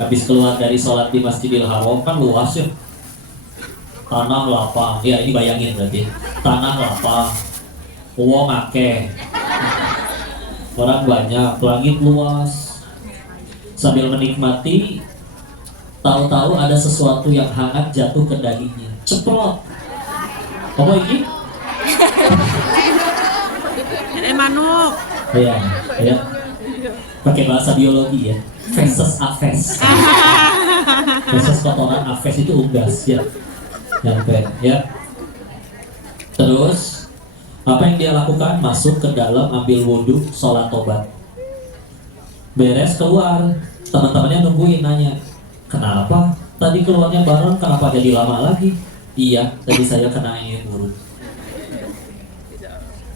Habis keluar dari sholat di Masjidil Haram kan luas ya, tanah lapang. Ya ini bayangin berarti tanah lapang, uang akeh, orang banyak, langit luas. Sambil menikmati, tahu-tahu ada sesuatu yang hangat jatuh ke dagingnya, ceplok. Apa ini? Manuk. Ya, ya. Pakai bahasa biologi ya. Feses aves. Feses kotoran aves itu unggas ya. Nyampe ya. Terus apa yang dia lakukan? Masuk ke dalam, ambil wudhu, sholat tobat. Beres keluar, teman-temannya nungguin nanya, kenapa? Tadi keluarnya bareng, kenapa jadi lama lagi? Iya, tadi saya kena angin burung.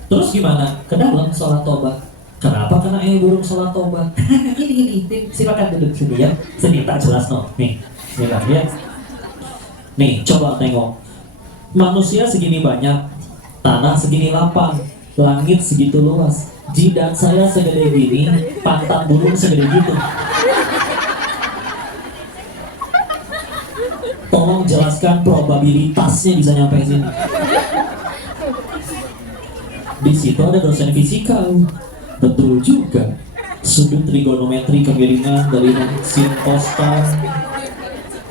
Terus gimana? Ke dalam sholat tobat. Kenapa kena angin burung sholat tobat? Ini, silakan duduk sini ya. Sini tak jelas no. Nih, silakan ya. Nih, coba tengok. Manusia segini banyak, tanah segini lapang, langit segitu luas. Jidat saya segede gini, pantat burung segede gitu. Tolong jelaskan probabilitasnya bisa nyampe sini. Di situ ada dosen fisika. Betul juga. Sudut trigonometri kemiringan dari sin costan,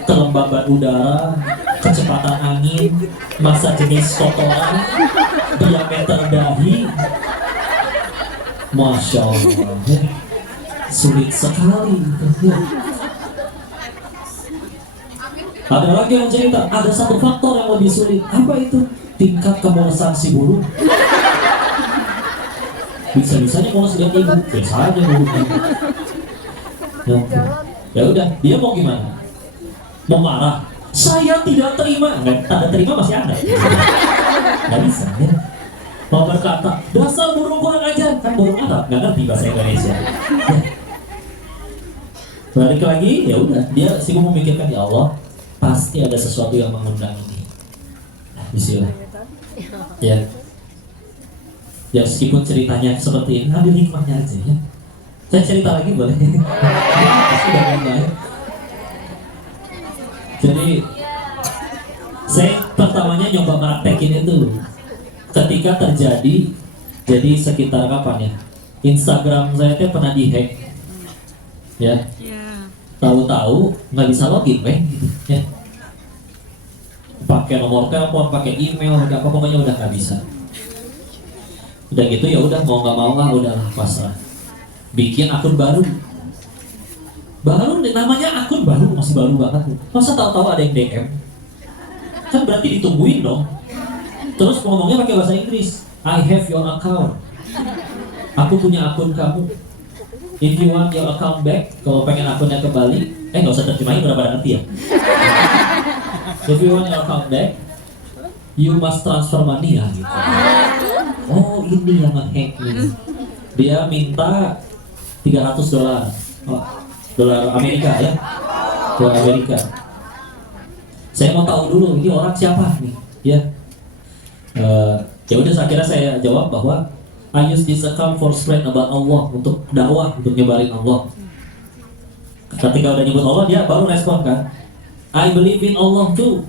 kelembaban udara, kecepatan angin, massa jenis kotoran, diameter dahi. Masya Allah, sulit sekali. Ada lagi yang cerita, ada satu faktor yang lebih sulit. Apa itu? Tingkat kemolosan si burung. Bisa-bisanya molos lihat ibu, biasa aja burungnya. Ya udah, dia mau gimana? Mau marah? Saya tidak terima. Nggak, tanda terima masih ada. Nggak bisa ya. Mau berkata, dasar burung kurang ajar. Kan burung Arab, nggak ngerti bahasa Indonesia. Balik lagi, ya udah. Dia sibuk memikirkan, ya Allah, pasti ada sesuatu yang mengundang ini. Bismillah. Ya. Ya meskipun ceritanya seperti ini, ambil hikmahnya aja ya. Saya cerita lagi boleh? Sudah baik. Jadi saya pertamanya nyoba praktekin itu ketika terjadi, jadi sekitar kapan ya? Instagram saya tuh pernah dihack, ya. Tahu-tahu nggak bisa login, gitu, ya. Pakai nomor telepon, pakai email, apa pokoknya udah nggak bisa. Udah gitu ya udah mau nggak mau lah udah pasrah. Bikin akun baru, namanya akun baru, masih baru banget. Masa tahu-tahu ada yang DM? Kan berarti ditungguin dong. Terus ngomongnya pakai bahasa Inggris. I have your account. Aku punya akun kamu. If you want your account back, kalau pengen akunnya kembali, nggak usah terjemahin berapa ngerti ya. If you want your account back, you must transfer money ya gitu. Oh ini yang nge-hack nih. Dia minta $300, dolar Amerika ya, dolar Amerika. Saya mau tahu dulu ini orang siapa nih, ya. Ya udah, akhirnya saya jawab bahwa I use this account for spread about Allah, untuk dakwah, untuk nyebarin Allah. Ketika udah nyebut Allah, dia baru respon kan, I believe in Allah too.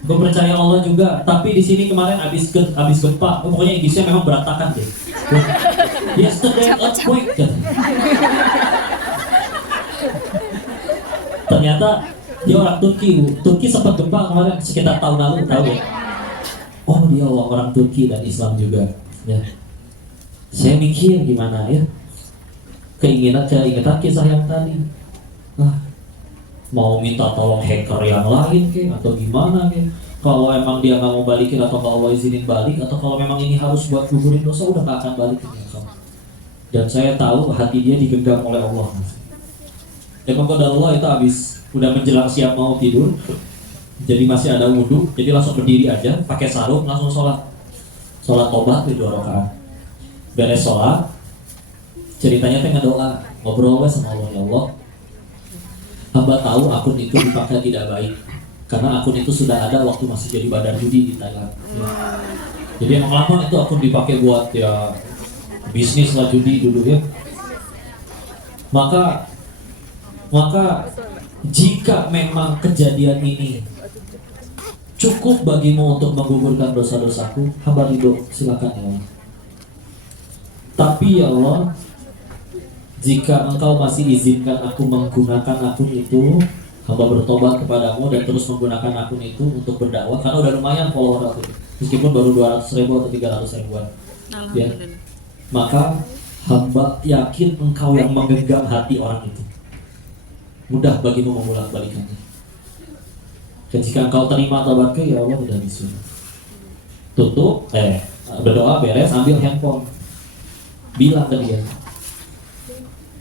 Gue percaya Allah juga, tapi di sini kemarin abis gempa, pokoknya Indonesia memang berantakan deh. Yesterday earthquake kan. Ternyata dia orang Turki. Turki sempat gempa kemarin sekitar tahun lalu, tahu ya? Oh dia orang Turki dan Islam juga. Ya. Saya mikir gimana ya? Keinginan kisah yang tadi. Mau minta tolong hacker yang lain atau gimana kalau emang dia nggak mau balikin atau nggak Allah izinin balik, atau kalau memang ini harus buat gugurin dosa, udah nggak akan balikin ya. Dan saya tahu hati dia digenggam oleh Allah. Emang pada Allah itu habis udah menjelang siap mau tidur, jadi masih ada wudhu, jadi langsung berdiri aja pakai sarung, langsung sholat tobat di 2 rakaat. Beres sholat, ceritanya teh ngedoa, ngobrol sama Allah, ya Allah, hamba tahu akun itu dipakai tidak baik, karena akun itu sudah ada waktu masih jadi badar judi di Thailand. Ya. Jadi emang lama itu akun dipakai buat ya bisnis lah, judi dulu ya. Maka jika memang kejadian ini cukup bagimu untuk menggugurkan dosa-dosaku, hamba ridho, silakan ya Allah. Tapi ya Allah, jika engkau masih izinkan aku menggunakan akun itu, hamba bertobat kepadamu dan terus menggunakan akun itu untuk berdakwah, karena udah lumayan follower aku, meskipun baru 200.000 atau 300.000-an ya. Maka hamba yakin engkau yang menggenggam hati orang itu, mudah bagimu membolak-balikannya. Dan jika engkau terima taubatku, ya Allah, udah bisa. Tutup, berdoa beres, ambil handphone, bilang ke dia.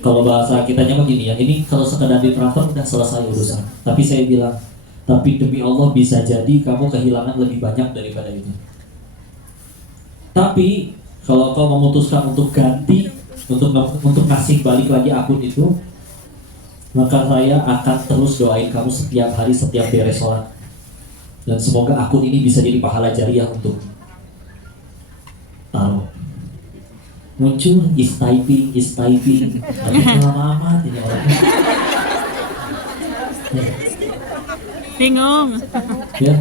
Kalau bahasa kitanya begini ya, ini kalau sekedar ditransfer udah selesai urusan. Tapi saya bilang, tapi demi Allah bisa jadi kamu kehilangan lebih banyak daripada itu. Tapi kalau kau memutuskan untuk ganti, untuk ngasih balik lagi akun itu, maka saya akan terus doain kamu setiap hari, setiap beres sholat. Dan semoga akun ini bisa jadi pahala jariah untuk taruh. Muncul is typing, tapi lama-lama ini orangnya. Bingung. Ya,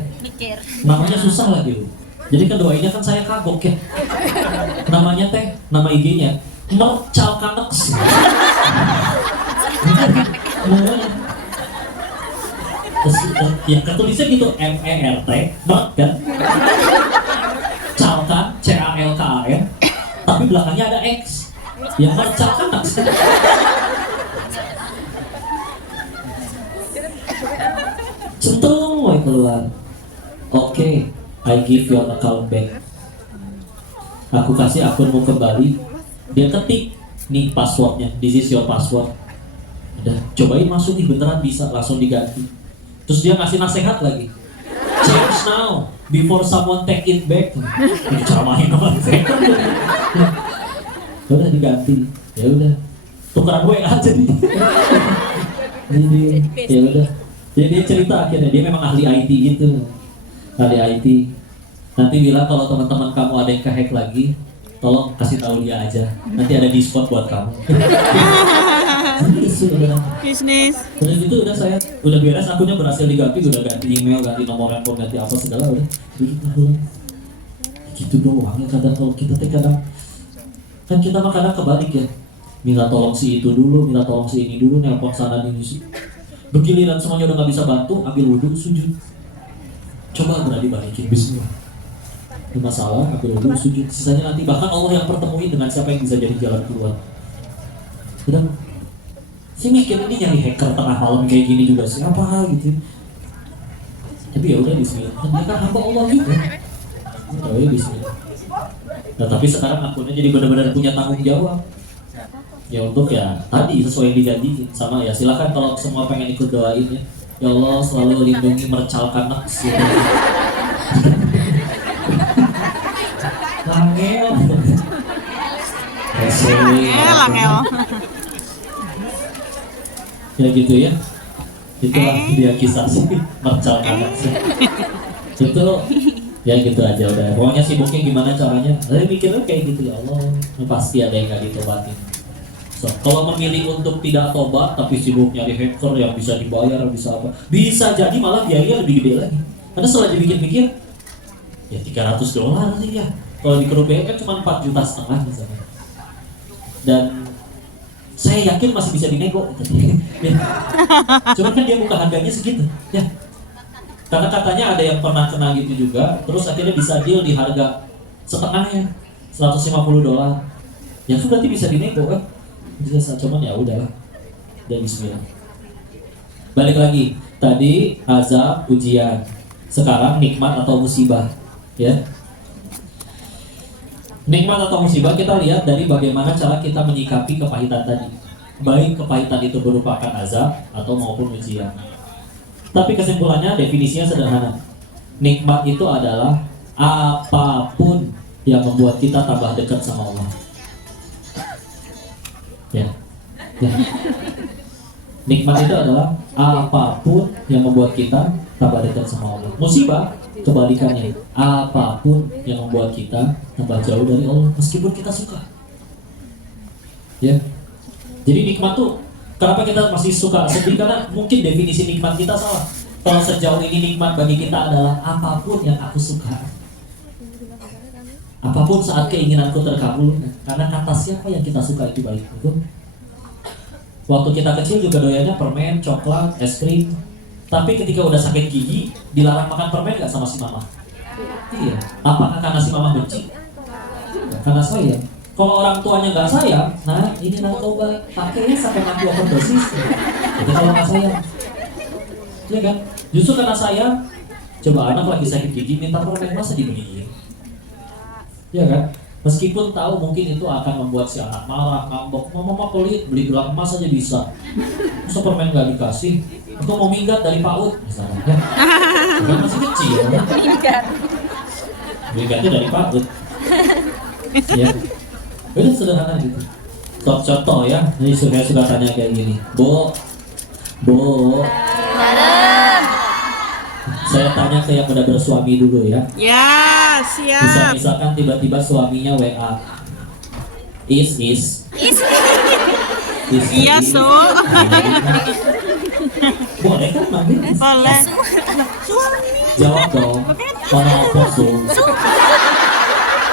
namanya susah lagi loh. Jadi kan doainnya kan saya kagok ya. Namanya teh, nama IG-nya Mercalkanex. Terus yang ketulisnya gitu MERT, Merc kan? Calkan, CALKAN, tapi belakangnya ada X. Yang Mercalkanex. Centung mau keluar. Oke, I give your account back. Aku kasih akunmu kembali. Dia ketik, nih passwordnya, this is your password. Udah, cobain masuk nih, beneran bisa, langsung diganti. Terus dia ngasih nasihat lagi, change now before someone take it back. Ini ceramahin orang second. Udah diganti, ya udah, tukeran gue aja nih. Jadi ya udah, jadi dia cerita akhirnya dia memang ahli IT gitu, ahli IT. Nanti bilang kalau teman-teman kamu ada yang kehack lagi, tolong kasih tahu dia aja. Nanti ada diskon buat kamu. Bisnis. Udah gitu udah beres, akunnya berhasil diganti, udah ganti email, ganti nomor handphone, ganti apa segala udah. Gitu doang ya kadang kalau kita kadang kan kita mah kadang kebalik ya. Minta tolong si itu dulu, minta tolong si ini dulu, nelpon sana ini sih. Begiliran semuanya udah nggak bisa bantu, ambil wudhu, sujud. Coba berani balikin bismillah. Ini masalah, ambil wudhu, sujud. Sisanya nanti bahkan Allah yang pertemuin dengan siapa yang bisa jadi jalan keluar. Udah. Si mikir ini nyari hacker tengah malam kayak gini juga siapa gitu. Tapi ya udah bismillah. Dia kan hamba Allah juga. Oh ya bismillah. Nah tapi sekarang akunnya jadi benar-benar punya tanggung jawab. Ya untuk ya tadi sesuai yang dijanjiin sama ya silakan kalau semua pengen ikut doain ya. Ya Allah selalu lindungi Mercalkanex gitu. Langel. Langel. Ya gitu ya, itulah dia kisah sih Mercalkanex. Itu ya gitu aja udah. Pokoknya sibuknya gimana caranya? Saya mikirnya kayak gitu ya Allah, pasti ada yang nggak ditobatin. So, kalau memilih untuk tidak tobat tapi sibuk nyari hacker yang bisa dibayar, bisa apa, bisa jadi malah biayanya lebih gede lagi. Karena setelah dipikir-pikir, ya $300 sih ya. Kalau dikerupiahin kan cuma 4,5 juta misalnya. Dan saya yakin masih bisa dinego. Ya. Cuma kan dia buka harganya segitu. Ya. Karena katanya ada yang pernah kena gitu juga, terus akhirnya bisa deal di harga setengahnya, $150. Ya itu berarti bisa dinego kan? Bisa, cuman ya udahlah. Dan bismillah. Balik lagi, tadi azab, ujian. Sekarang nikmat atau musibah, ya. Nikmat atau musibah kita lihat dari bagaimana cara kita menyikapi kepahitan tadi. Baik kepahitan itu merupakan azab atau maupun ujian. Tapi kesimpulannya definisinya sederhana. Nikmat itu adalah apapun yang membuat kita tambah dekat sama Allah. Ya. Nikmat itu adalah apapun yang membuat kita tambah dekat sama Allah. Musibah kebalikannya, apapun yang membuat kita tambah jauh dari Allah meskipun kita suka. Ya. Jadi nikmat tuh Kenapa kita masih suka sedih? Karena mungkin definisi nikmat kita salah. Kalau sejauh ini nikmat bagi kita adalah apapun yang aku suka, apapun saat keinginanku terkabul. Karena kata siapa yang kita suka itu baik, betul? Waktu kita kecil juga doyannya permen, coklat, es krim. Tapi ketika udah sakit gigi, dilarang makan permen nggak sama si mama? Iya. Apakah karena si mama benci? Karena sayang. Kalau orang tuanya nggak sayang, nah ini narkoba, pakainya sampai mati overdosis. Itu kalau nggak sayang, iya kan? Justru karena sayang, coba anak lagi sakit gigi minta permen, masa dibeliin? Iya kan? Meskipun tahu mungkin itu akan membuat si anak marah, ngambek, mama pelit, beli gelang emas aja bisa. Masa permen nggak dikasih? Atau mau minggat dari PAUD misalnya, ya? Kan masih kecil, ya? Minggatnya dari PAUD, ya. Udah sederhana gitu. Contoh ya, ini saya sudah tanya kayak gini, Bu, saya tanya ke yang udah bersuami dulu ya. Ya, siap. Misalkan tiba-tiba suaminya WA, is. Iya, Su. Boleh kan manggil? Boleh. Jawab dong. Mana apa Su?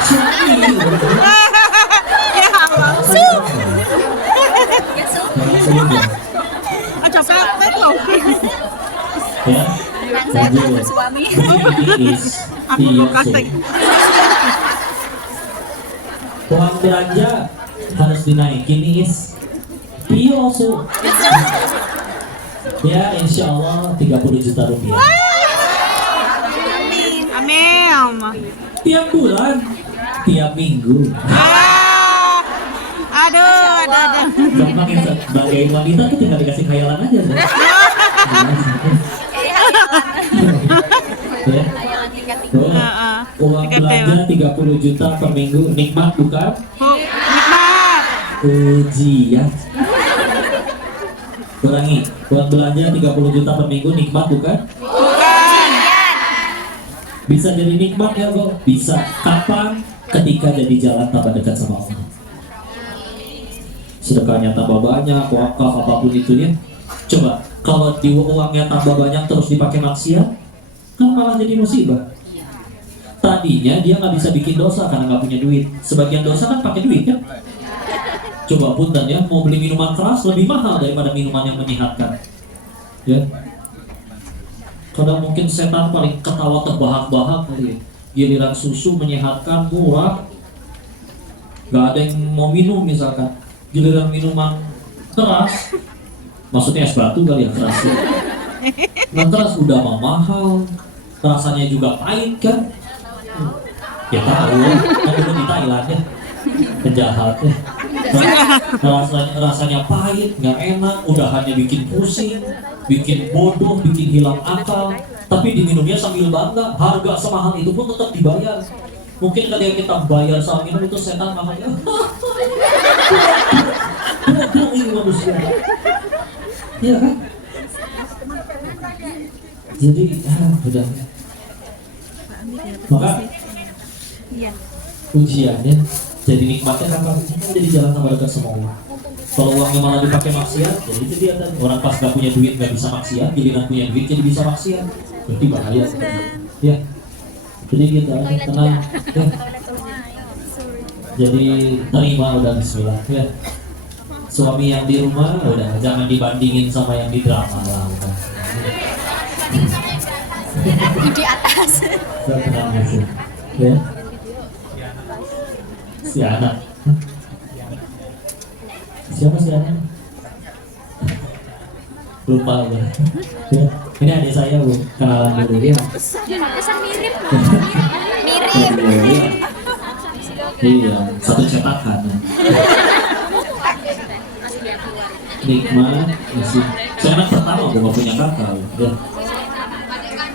Suami. Ya, Su. Ah, capek loh. Ya. Saya sama suami. Aku mau casting. Uang belanja harus dinaikin is. Iya Su. Ya insya Allah 30 juta rupiah. Amin. Tiap bulan, tiap minggu. Aduh. Gampang ya, sebagai wanita tuh tinggal dikasih khayalan aja. Ya. Tuh, uang belanja 30 juta per minggu, nikmat bukan? Nikmat. Ujian. Kurangi, uang belanja 30 juta per minggu, nikmat bukan? Bukan. Bisa jadi nikmat ya kok? Bisa. Kapan? Ketika jadi jalan tambah dekat sama Allah. Sedekahnya tambah banyak, wakaf apapun itu ya. Coba, kalau di uangnya tambah banyak terus dipakai maksiat, kan malah jadi musibah. Tadinya dia nggak bisa bikin dosa karena nggak punya duit. Sebagian dosa kan pakai duit kan? Coba punten ya, mau beli minuman keras lebih mahal daripada minuman yang menyehatkan. Ya. Kadang mungkin setan paling ketawa terbahak-bahak kali ya. Giliran susu menyehatkan murah, nggak ada yang mau minum misalkan. Giliran minuman keras, maksudnya es batu kali ya keras ya. Nah keras udah mahal, rasanya juga pahit kan? Ya tahu, kan dulu di Thailand ya, penjahatnya. Rasanya pahit, nggak enak, udah hanya bikin pusing, bikin bodoh, bikin hilang akal. Tapi diminumnya sambil bangga, harga semahal itu pun tetap dibayar. Mungkin ketika kita bayar sama minum itu setan makanya bodoh ini manusia. Iya kan? Jadi udah. Maka ujiannya jadi nikmatnya kapan? Jadi jalan tambah dekat sama Allah. Kalau uangnya malah dipakai maksiat, jadi itu dia tadi. Orang pas gak punya duit gak bisa maksiat, giliran punya duit jadi bisa maksiat. Berarti bahaya. Ya. Jadi kita tenang. Ya. Jadi terima udah bismillah. Ya. Suami yang di rumah udah jangan dibandingin sama yang di drama lah. Di atas. Udah tenang aja. Ya. Si anak. Siapa si anak? Lupa ya. Ya. Ini adik saya Bu, kenalan dulu ya. Pesan mirip. Iya. Iya, satu cetakan. Nikmat masih. Saya anak pertama gue punya kakak. Ya.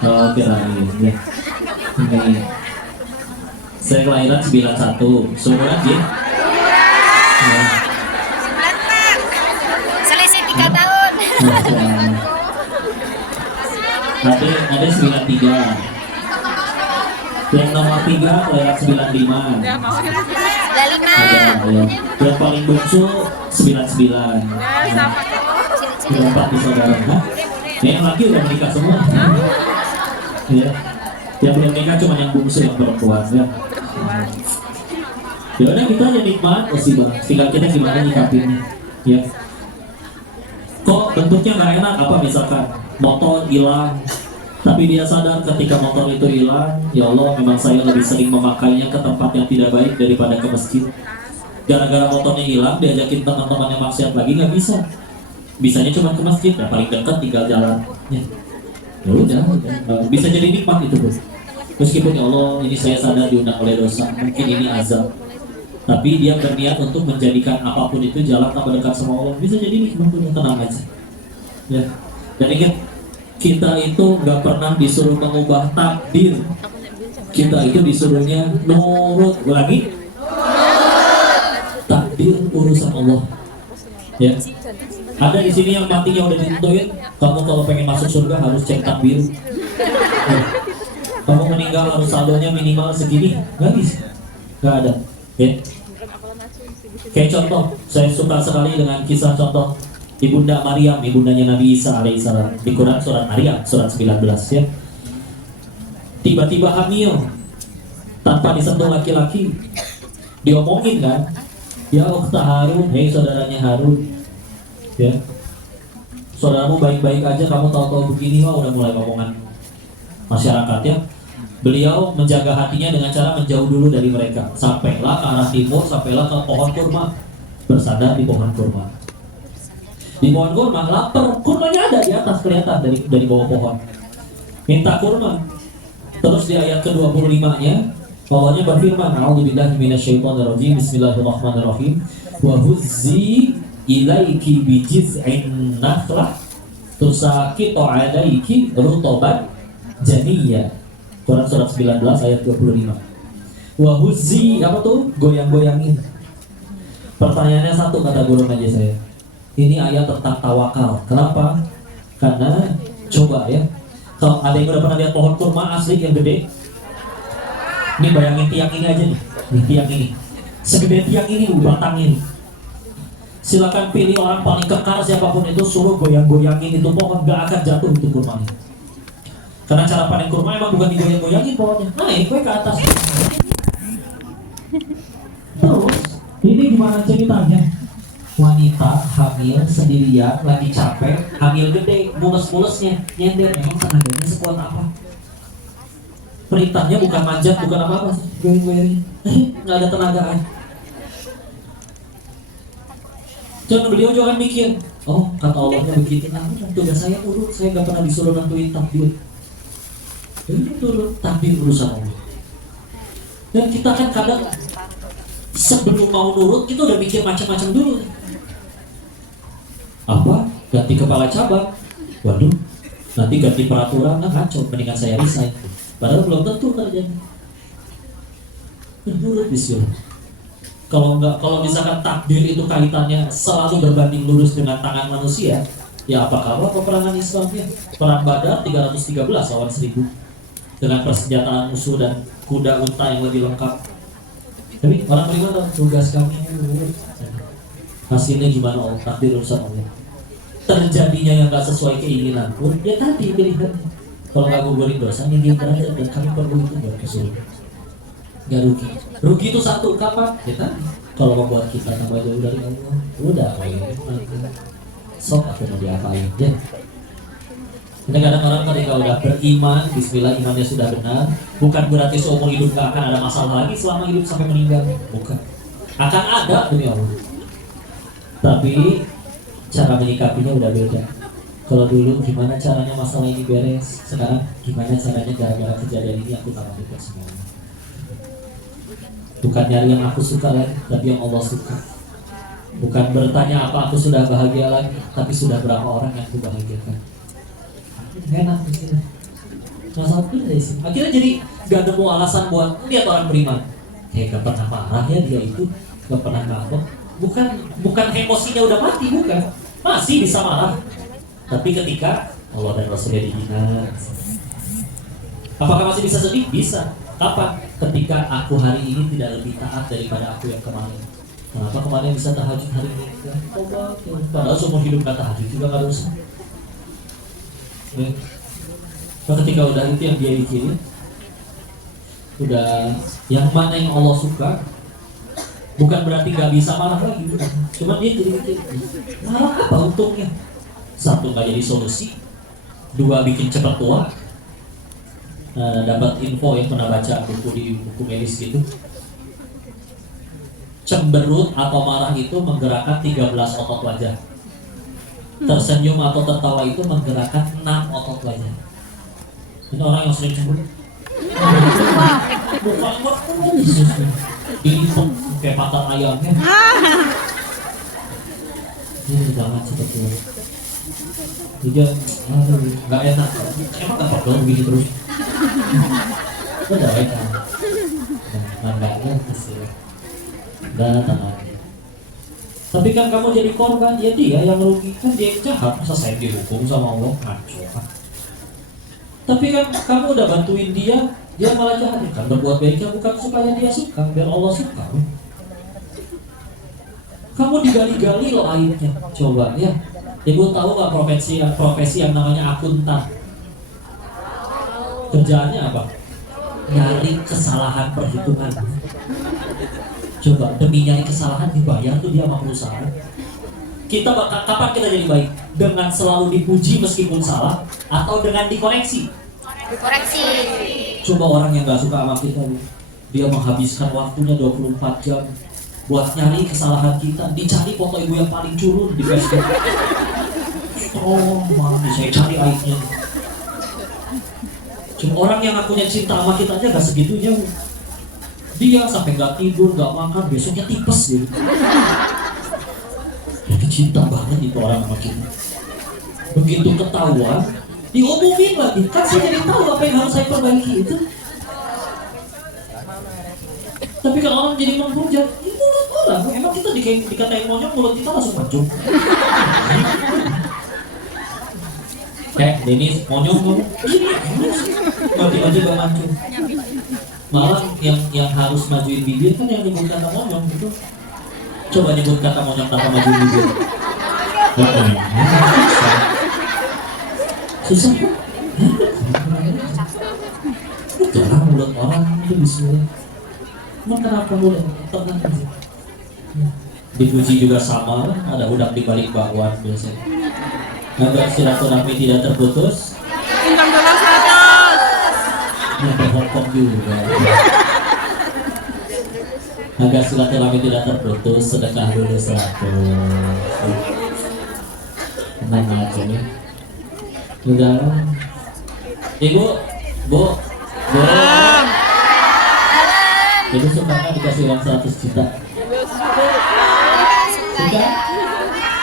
Oh, kirain ya. Ini. Saya kelahiran 91, seumuran sih. Ya. Selisih 3 tahun. Ada 93. Yang nomor 3 kelahiran 95. Ya, mau. Ada 5. Ada, ya. Yang paling bungsu 99. Ya, sama tuh. Udah 4 bersaudara. Nah, yang laki udah menikah semua. Ya. Yang belum nikah cuma yang bungsu yang perempuan ya. Ya udah kita aja nikmat sih bang. Tinggal kita gimana nyikapinnya. Ya. Kok bentuknya nggak enak apa misalkan motor hilang, tapi dia sadar ketika motor itu hilang, ya Allah memang saya lebih sering memakainya ke tempat yang tidak baik daripada ke masjid. Gara-gara motornya hilang, diajakin teman-temannya maksiat lagi nggak bisa. Bisanya cuma ke masjid, ya paling dekat tinggal jalan. Ya udah, bisa jadi nikmat itu bos. Meskipun ya Allah ini saya sadar diundang oleh dosa, mungkin ini azab. Tapi dia berniat untuk menjadikan apapun itu jalan tambah dekat sama Allah. Bisa jadi nikmat, udah tenang aja. Ya, dan ingat kita itu nggak pernah disuruh mengubah takdir. Kita itu disuruhnya nurut. Ulangi, takdir urusan Allah. Ya, ada di sini yang matinya udah ditentuin. Kamu kalau pengen masuk surga harus cek takdir. Ya. Kamu meninggal harus saldonya minimal segini, nggak bisa, nggak ada. Ya. Kayak contoh, saya suka sekali dengan kisah contoh Ibunda Maryam, ibundanya Nabi Isa alaihissalam di Quran surat Maryam surat 19 ya. Tiba-tiba hamil tanpa disentuh laki-laki, diomongin kan, ya ukhta Harun, hei saudaranya Harun, ya saudaramu baik-baik aja, kamu tahu-tahu begini, wah udah mulai omongan masyarakat ya. Beliau menjaga hatinya dengan cara menjauh dulu dari mereka. Sampailah ke arah timur, sampailah ke pohon kurma, bersandar di pohon kurma. Di pohon kurma lapar, kurmanya ada di atas kelihatan dari bawah pohon. Minta kurma. Terus di ayat ke-25-nya Allahnya berfirman, A'udzubillahi minasyaitonirrajim, Bismillahirrahmanirrahim. Wa huzzi ilaiki bijiz'in nakhlah tusaqitu 'alaiki rutoban janiyya. Quran surat 19 ayat 25. Wa huzzi, apa tuh? Goyang-goyangin. Pertanyaannya satu, kata guru ngaji saya. Ini ayat tentang tawakal. Kenapa? Karena coba ya, kalau ada yang udah pernah lihat pohon kurma asli yang gede, ini bayangin tiang ini aja nih, tiang ini, segede tiang ini, batang ini. Silakan pilih orang paling kekar siapapun itu, suruh goyang-goyangin itu pohon, gak akan jatuh itu kurmanya. Karena cara panen kurma emang bukan digoyang-goyangin pohonnya, naik ke atas. Terus ini gimana ceritanya? Wanita hamil sendirian, lagi capek, hamil gede, mules-mulesnya nyender, emang tenaganya sekuat apa? Perintahnya bukan manjat, bukan apa-apa, goyang-goyangin, nggak ada tenagaan. Jangan beliau jangan mikir, oh kata Allahnya begitu, nah tugas saya urut, saya nggak pernah disuruh nentuin takdir. Itu takdir urusan Allah. Dan kita kan kadang sebelum mau nurut itu udah mikir macam-macam dulu. Apa? Ganti kepala cabang. Waduh, nanti ganti peraturan, nah kacau, mendingan saya resign. Padahal belum tentu terjadi. Nurut disuruh. Kalau misalkan takdir itu kaitannya selalu berbanding lurus dengan tangan manusia, ya apa kabar peperangan Islamnya? Perang Badar 313 lawan 1000. Dengan persenjataan musuh dan kuda unta yang lebih lengkap. Tapi orang beriman tahu tugas kami hasilnya gimana, Allah takdir urusan Allah. Terjadinya yang gak sesuai keinginan pun ya tadi pilihannya. Kalau nggak gugurin dosa, ingin derajat dan kami perlu itu buat ke surga. Gak rugi. Rugi itu satu kapan? Ya tadi. Kalau membuat kita tambah jauh dari Allah, udah sok aku mau diapain ya. Kadang-kadang orang ketika udah beriman, bismillah imannya sudah benar, bukan berarti seumur hidup gak akan ada masalah lagi selama hidup sampai meninggal, bukan. Akan ada demi Allah. Tapi cara menyikapinya udah beda. Kalau dulu gimana caranya masalah ini beres, sekarang gimana caranya gara-gara kejadian ini aku tambah dekat semuanya. Bukan nyari yang aku suka lagi, tapi yang Allah suka. Bukan bertanya apa aku sudah bahagia lagi, tapi sudah berapa orang yang aku bahagiakan. Enak di sini. Masalah itu dari sini. Akhirnya jadi gak nemu alasan buat lihat orang beriman. Kayak gak pernah marah ya dia itu, gak pernah ngambek. Bukan emosinya udah mati, bukan. Masih bisa marah. Tapi ketika Allah dan Rasulnya dihina, apakah masih bisa sedih? Bisa. Kapan? Ketika aku hari ini tidak lebih taat daripada aku yang kemarin. Kenapa kemarin bisa tahajud hari ini? Ya, coba, ya. Padahal seumur hidup nggak tahajud juga nggak dosa. Ya. Nah, ketika udah itu yang dia pikirin, udah yang mana yang Allah suka, bukan berarti nggak bisa marah lagi, bukan. Cuma dia jadi mikir, marah apa untungnya? Satu, nggak jadi solusi. Dua, bikin cepat tua. Dapat info ya, pernah baca buku di buku medis gitu. Cemberut atau marah itu menggerakkan 13 otot wajah. Tersenyum atau tertawa itu menggerakkan 6 otot wajah. Ini orang yang sering cemberut. Dilipet kayak patah ayamnya. Ini jangan cepat tua. Juga, nggak enak. Emang nggak apa-apa begini terus. Udah enak. Nambahnya sih. Dan tenang. Tapi kan kamu jadi korban, ya dia yang merugikan, dia yang jahat. Masa saya dihukum sama Allah? Ngaco. Tapi kan kamu udah bantuin dia, dia malah jahat. Kan berbuat baiknya bukan supaya dia suka, biar Allah suka. Kamu digali-gali loh aibnya. Coba ya. Ibu tahu nggak profesi yang namanya akuntan? Kerjaannya apa? Nyari kesalahan perhitungan. Coba demi nyari kesalahan dibayar tuh dia sama perusahaan. Kita kapan kita jadi baik? Dengan selalu dipuji meskipun salah, atau dengan dikoreksi? Koreksi. Coba orang yang nggak suka sama kita, dia menghabiskan waktunya 24 jam buat nyari kesalahan kita, dicari foto ibu yang paling culun di Facebook. Oh, mami, saya cari aibnya. Cuma orang yang ngakunya cinta sama kita aja gak segitunya. Dia sampai gak tidur, gak makan, besoknya tipes gitu. Jadi cinta banget itu orang sama kita. Begitu ketahuan, diumumin lagi. Kan saya jadi tahu apa yang harus saya perbaiki itu. Tapi kalau orang jadi menghujat, itu mulut orang. Emang kita dikatain monyong, mulut kita langsung maju. Denis monyong kamu, maju-maju gak maju. Malah yang harus majuin bibir kan yang nyebut kata monyong gitu. Coba nyebut kata monyong tanpa majuin bibir. Susah kan? Jarang mulut orang itu bismillah. Emang kenapa mulut tenang aja? Dipuji juga sama, ada udah di balik bakwan biasanya. Agar silaturahmi tidak terputus. Income 200. Sampai Hongkong juga. Agar silaturahmi tidak terputus, sedekah dulu 100. Tenang aja nih. Udah. Ibu, Bu. Ibu suka nggak dikasih uang 100 juta? Suka?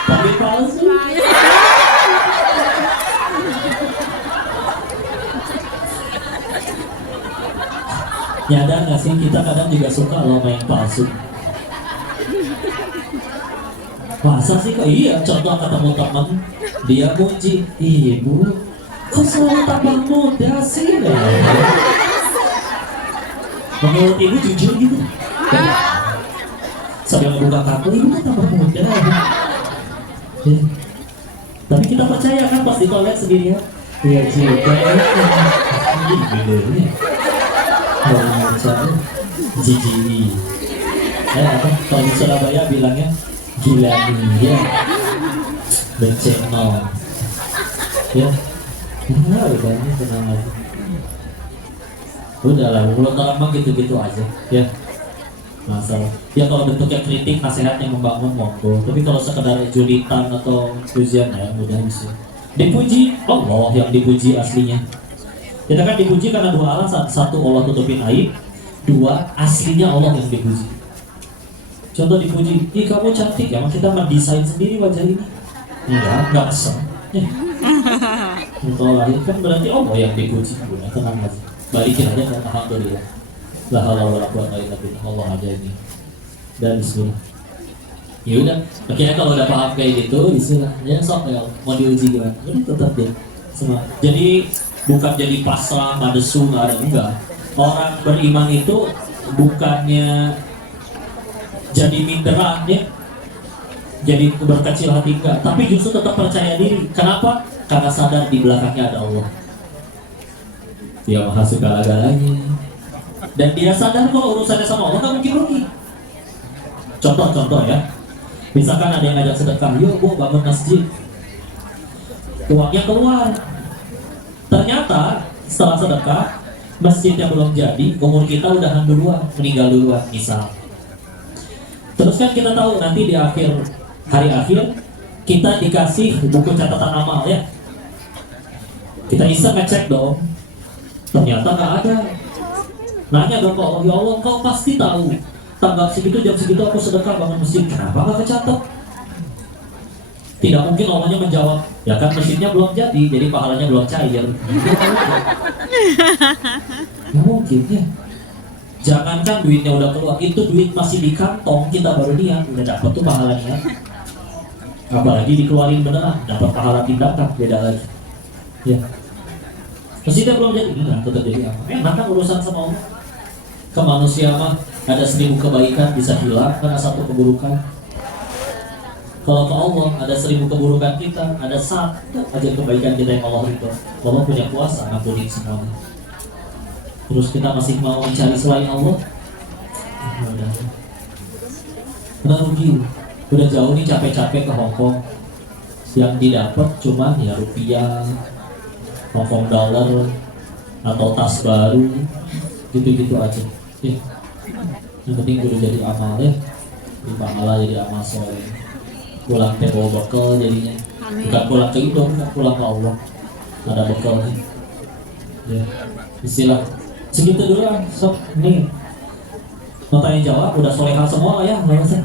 Tapi palsu. Nyadar nggak sih, kita kadang juga suka loh main palsu. Masa sih kok? Iya, contoh ketemu teman, dia muji, ibu, kok selalu tambah muda sih? Menurut ibu jujur gitu. Sambil membuka kartu, ibu kan tambah muda. Tapi kita percaya kan pas di toilet sendirian. Iya juga. Ini Gigi. Apa? Kalau di Surabaya bilangnya gila nih ya. Benceng ya. Nah, udah ini tenang aja. Udah lah, mulut orang mah gitu-gitu aja ya. Masalah. Ya kalau bentuknya kritik, nasihat yang membangun monggo. Tapi kalau sekedar julitan atau pujian ya mudah bisa. Dipuji Allah yang dipuji aslinya. Kita kan dipuji karena dua alasan. Satu, Allah tutupin aib. Dua, aslinya Allah yang dipuji. Contoh dipuji, ih kamu cantik ya, kita mendesain sendiri wajah ini. Enggak asem. Kalau lahir kan berarti Allah yang dipuji. Udah tenang aja. Balikin aja kan, alhamdulillah. La haula wala quwwata illa billah. Allah aja ini. Dan bismillah. Ya udah, akhirnya kalau udah paham kayak gitu, bismillah. Ya sok ya, mau diuji gimana? Udah tetap ya. Semua. Jadi bukan jadi pasrah, madesu, nggak ada, enggak. Orang beriman itu bukannya jadi minderan ya, jadi berkecil hati enggak, tapi justru tetap percaya diri. Kenapa? Karena sadar di belakangnya ada Allah. Dia maha segala-galanya, dan dia sadar kalau urusannya sama Allah nggak mungkin rugi. Contoh-contoh ya, misalkan ada yang ngajak sedekah, yuk bu bangun masjid, uangnya keluar, ternyata setelah sedekah masjidnya belum jadi, umur kita udah duluan, meninggal duluan misal. Terus kan kita tahu nanti di akhir hari akhir kita dikasih buku catatan amal ya. Kita bisa ngecek dong, ternyata nggak ada. Nanya dong ke Allah, ya Allah kau pasti tahu tanggal segitu jam segitu aku sedekah bangun masjid, kenapa nggak kecatat? Tidak mungkin Allahnya menjawab, ya kan masjidnya belum jadi pahalanya belum cair. Nggak mungkin ya. Jangankan duitnya udah keluar, itu duit masih di kantong kita baru niat udah dapat tuh pahalanya. Apalagi dikeluarin beneran, dapat pahala tindakan, beda lagi. Ya. Masjidnya belum jadi, enggak tetap jadi apa? Enak kan urusan sama Allah. Ke manusia mah ada 1000 kebaikan bisa hilang karena 1 keburukan. Kalau ke Allah ada 1000 keburukan kita, ada 1 aja kebaikan kita yang Allah ridho. Allah punya kuasa ngampunin semuanya. Terus kita masih mau mencari selain Allah? Udah rugi. Udah jauh nih capek-capek ke Hongkong. Yang didapat cuma ya rupiah, Hongkong dollar, atau tas baru, gitu-gitu aja. Ya. Yang penting udah jadi amal ya. Di pahala jadi amal soleh. Pulang teh bawa bekal jadinya. Bukan pulang ke Indo, bukan pulang ke Allah. Ada bekalnya. Ya. Istilah segitu dulu lah, sok nih mau tanya jawab udah soleha semua lah ya, nggak usah.